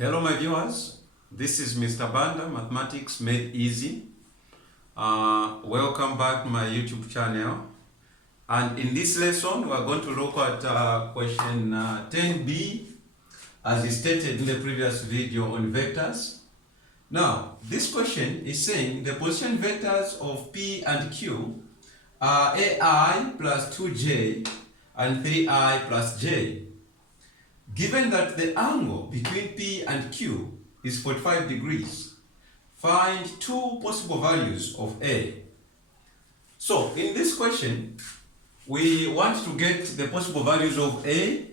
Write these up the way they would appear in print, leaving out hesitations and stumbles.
Hello my viewers, this is Mr. Banda, Mathematics Made Easy. Welcome back to my YouTube channel. And in this lesson, we are going to look at question 10b as is stated in the previous video on vectors. Now, this question is saying the position vectors of P and Q are AI plus 2J and 3I plus J. Given that the angle between P and Q is 45 degrees, find two possible values of A. So, in this question, we want to get the possible values of A,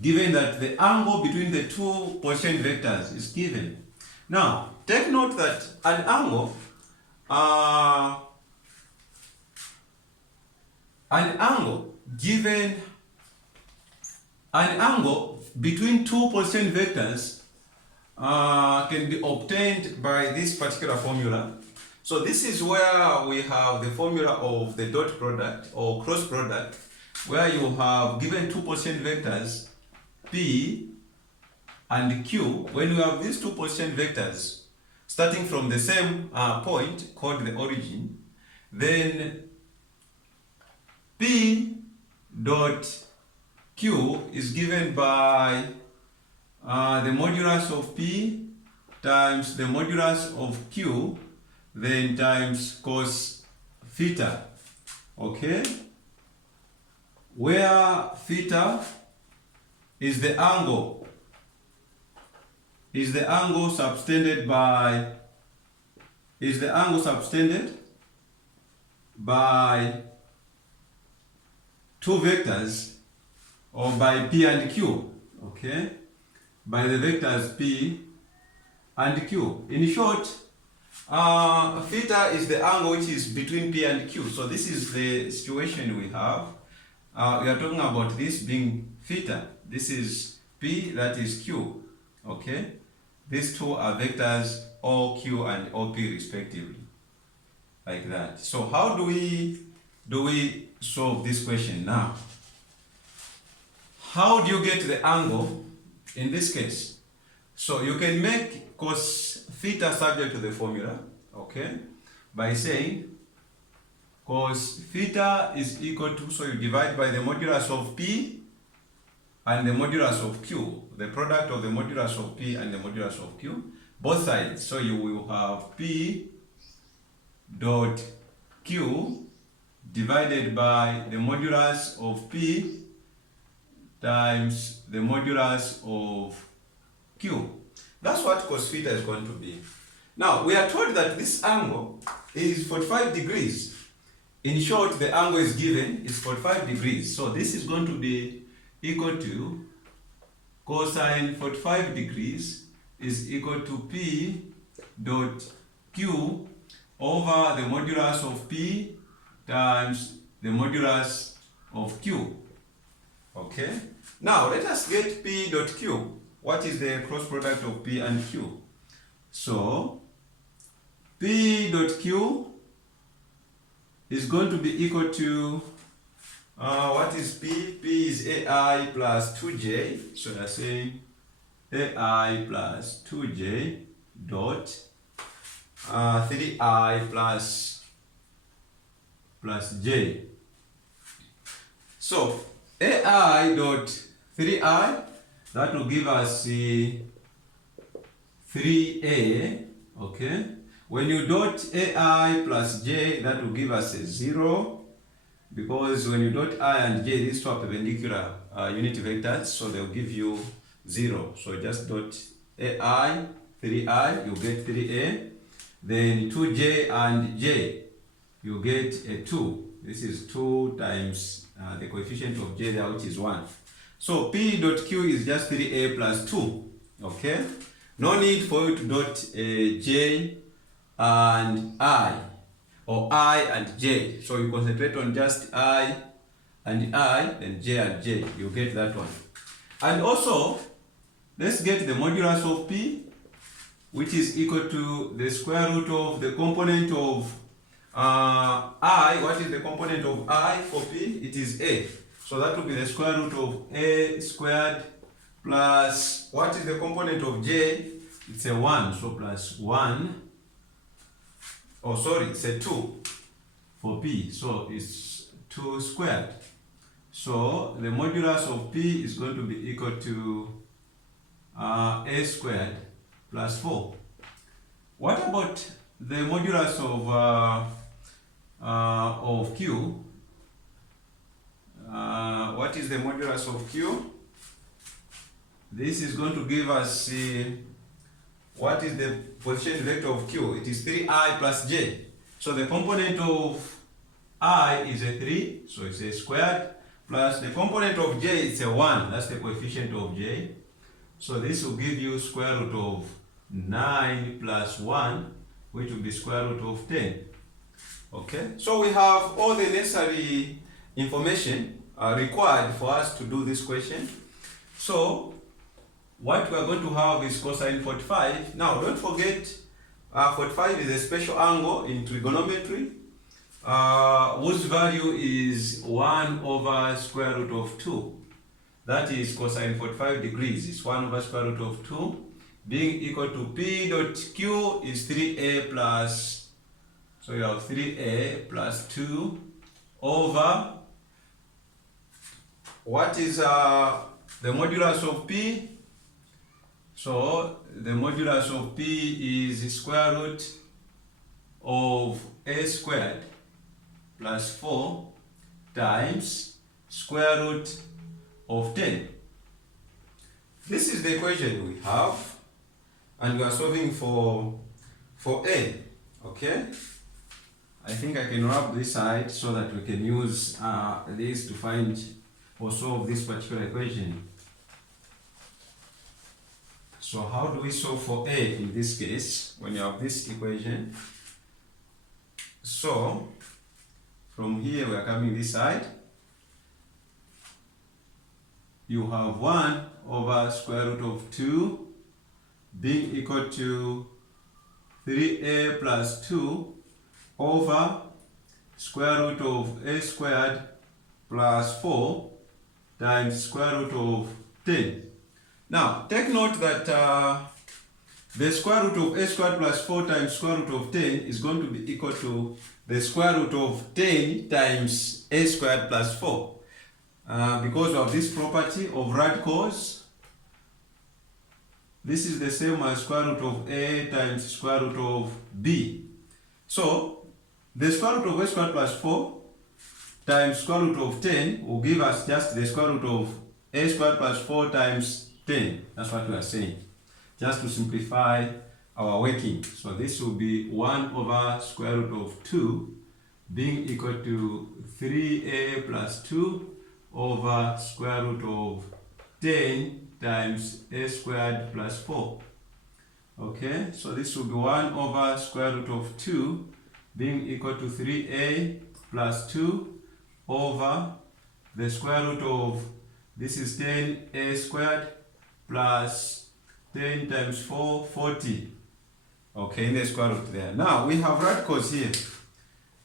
given that the angle between the two position vectors is given. Now, take note that an angle between two position vectors can be obtained by this particular formula. So this is where we have the formula of the dot product or cross product, where you have given two position vectors P and Q. When you have these two position vectors starting from the same point called the origin, then P dot Q is given by the modulus of P times the modulus of Q, then times cos theta, okay? Where theta is the angle subtended by two vectors, or by P and Q, okay? By the vectors P and Q. In short, theta is the angle which is between P and Q. So this is the situation we have. We are talking about this being theta. This is P, that is Q, okay? These two are vectors OQ and OP respectively, like that. So how do we solve this question now? How do you get the angle in this case? So you can make cos theta subject to the formula, okay, by saying cos theta is equal to, so you divide by the modulus of P and the modulus of Q, the product of the modulus of P and the modulus of Q, both sides. So you will have P dot Q divided by the modulus of P times the modulus of Q. That's what cos theta is going to be. Now, we are told that this angle is 45 degrees. In short, the angle is given is 45 degrees. So this is going to be equal to cosine 45 degrees is equal to P dot Q over the modulus of P times the modulus of Q. Okay? Now, let us get P dot Q. What is the cross product of P and Q? So, P dot Q is going to be equal to, what is P? P is AI plus 2J. So, that's saying AI plus 2J dot 3I plus J. So, AI dot 3I, that will give us 3A, okay? When you dot AI plus J, that will give us a 0, because when you dot I and J, these two are perpendicular unit vectors, so they'll give you 0. So just dot AI, 3I, you get 3A, then 2J and J, you get a 2. This is 2 times the coefficient of J there, which is 1. So P dot Q is just 3A plus 2, okay? No need for you to dot J and I, or I and J. So you concentrate on just I, then J and J. You get that one. And also, let's get the modulus of P, which is equal to the square root of the component of I. What is the component of I for P? It is A. So that will be the square root of A squared plus, what is the component of j? It's a 1, so plus 1, oh sorry, it's a 2 for p, so it's 2 squared. So the modulus of p is going to be equal to a squared plus 4. What about the modulus of q? What is the modulus of q? This is going to give us what is the position vector of q? It is 3i plus j. So the component of I is a 3, so it's a squared, plus the component of j is a 1, that's the coefficient of j. So this will give you square root of 9 plus 1, which will be square root of 10. Okay, so we have all the necessary information required for us to do this question. So what we are going to have is cosine 45. Now don't forget, 45 is a special angle in trigonometry, whose value is 1 over square root of 2. That is cosine 45 degrees. It's 1 over square root of 2, being equal to p dot q is 3a plus, so you have 3a plus 2 over, what is the modulus of p? So the modulus of p is square root of a squared plus 4 times square root of 10. This is the equation we have, and we are solving for a. Okay, I think I can wrap this side so that we can use this to find or solve this particular equation. So how do we solve for a in this case when you have this equation? So from here we are coming this side. You have 1 over square root of 2 being equal to 3a plus 2 over square root of a squared plus 4 times square root of 10. Now take note that the square root of a squared plus 4 times square root of 10 is going to be equal to the square root of 10 times a squared plus 4. Because of this property of radicals, this is the same as square root of a times square root of b. So the square root of a squared plus 4 times square root of 10 will give us just the square root of a squared plus 4 times 10. That's what we are saying, just to simplify our working. So this will be 1 over square root of 2 being equal to 3a plus 2 over square root of 10 times a squared plus 4. Okay, so this will be 1 over square root of 2 being equal to 3a plus 2 over the square root of, this is 10a squared plus 10 times 4, 40. Okay, in the square root there. Now we have radicals here.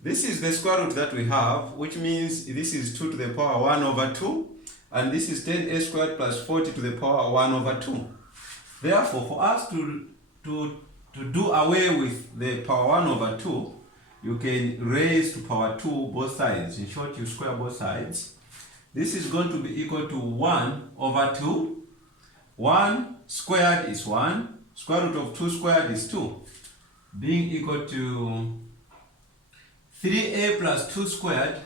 This is the square root that we have, which means this is 2 to the power 1 over 2, and this is 10a squared plus 40 to the power 1 over 2. Therefore, for us to do away with the power 1 over 2, you can raise to power 2 both sides. In short, you square both sides. This is going to be equal to 1 over 2. 1 squared is 1. Square root of 2 squared is 2. Being equal to 3a plus 2 squared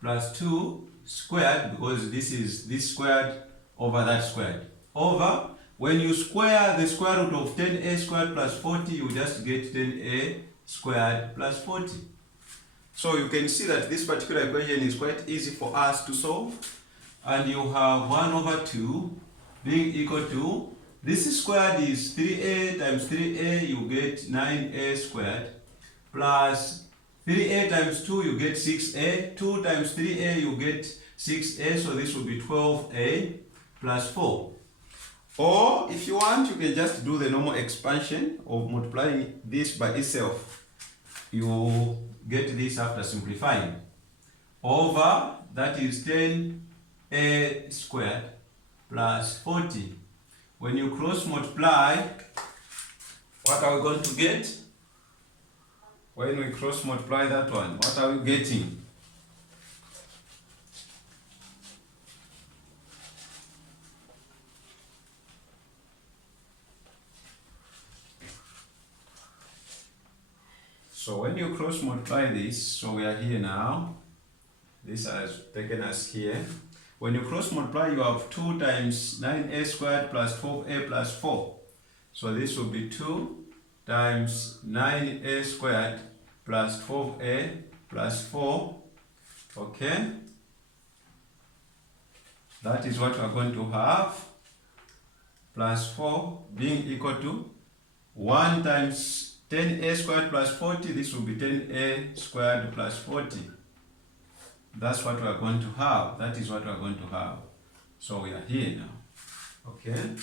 plus 2 squared, because this is this squared over that squared, over, when you square the square root of 10a squared plus 40, you just get 10a squared plus 40. So you can see that this particular equation is quite easy for us to solve. And you have 1 over 2 being equal to, this squared is 3a times 3a, you get 9a squared, plus 3a times 2, you get 6a, 2 times 3a, you get 6a, so this will be 12a plus 4. Or if you want, you can just do the normal expansion of multiplying this by itself. You get this after simplifying. Over, that is 10a squared plus 40. When you cross multiply, what are we going to get? When we cross multiply that one, what are we getting? So when you cross multiply this, so we are here now, this has taken us here. When you cross multiply, you have 2 times 9a squared plus 12a plus 4. So this will be 2 times 9a squared plus 12a plus 4. Okay? That is what we are going to have. Plus 4 being equal to 1 times 10a squared plus 40. This will be 10a squared plus 40. That's what we are going to have. That is what we are going to have. So we are here now. Okay?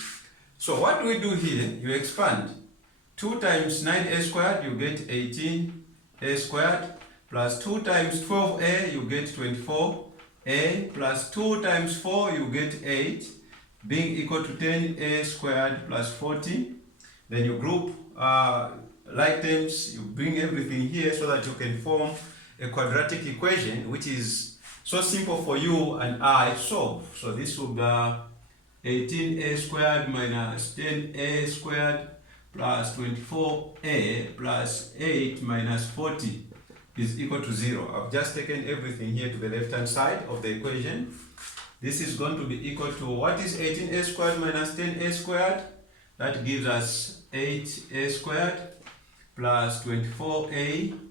So what do we do here? You expand. 2 times 9a squared, you get 18a squared, plus 2 times 12a, you get 24a, plus 2 times 4, you get 8, being equal to 10a squared plus 40. Then you group like terms, you bring everything here so that you can form a quadratic equation, which is so simple for you and I to solve. So this will be 18a squared minus 10a squared plus 24a plus 8 minus 40 is equal to 0. I've just taken everything here to the left hand side of the equation. This is going to be equal to, what is 18a squared minus 10a squared? That gives us 8a squared plus 24a.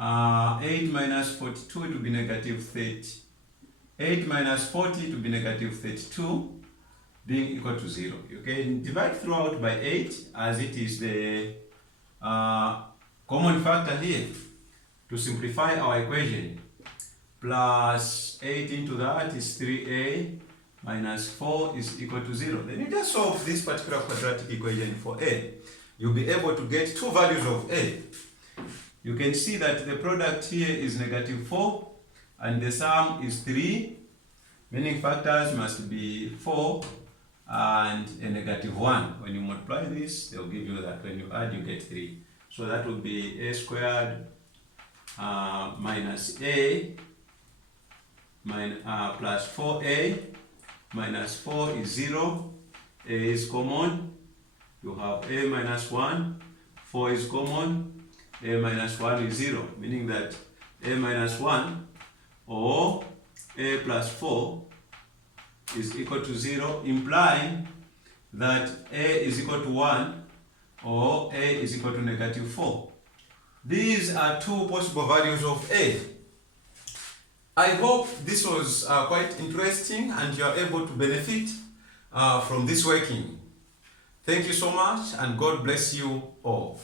8 minus 42 to be negative 30. 8 minus 40 to be negative 32, being equal to 0. You can divide throughout by 8 as it is the common factor here to simplify our equation. Plus 8 into that is 3a minus 4 is equal to 0. Then you just solve this particular quadratic equation for a. You'll be able to get 2 values of a. You can see that the product here is negative 4 and the sum is 3, meaning factors must be 4 and a negative 1. When you multiply this, they'll give you that. When you add, you get 3. So that would be a squared minus a plus 4a minus 4 is 0. A is common. You have a minus 1. 4 is common. A minus 1 is 0, meaning that a minus 1 or a plus 4 is equal to 0, implying that a is equal to 1 or a is equal to negative 4. These are 2 possible values of a. I hope this was quite interesting and you are able to benefit from this working. Thank you so much and God bless you all.